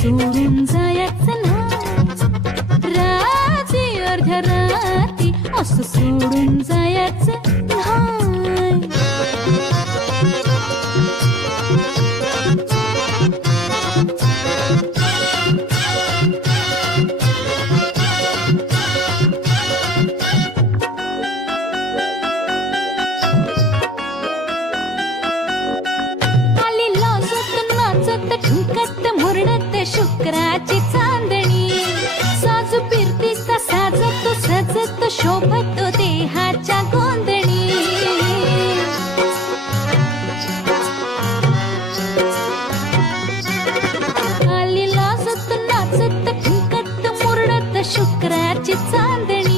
सोडून जायचं नाही, रात्री अर्ध्या रात्री असं सोडून जायचं नाही. आली लाजत नाचत ठुमकत मुरडत शुक्राची चांदणी, साजू फिरतीस साजत सजत शोभत ते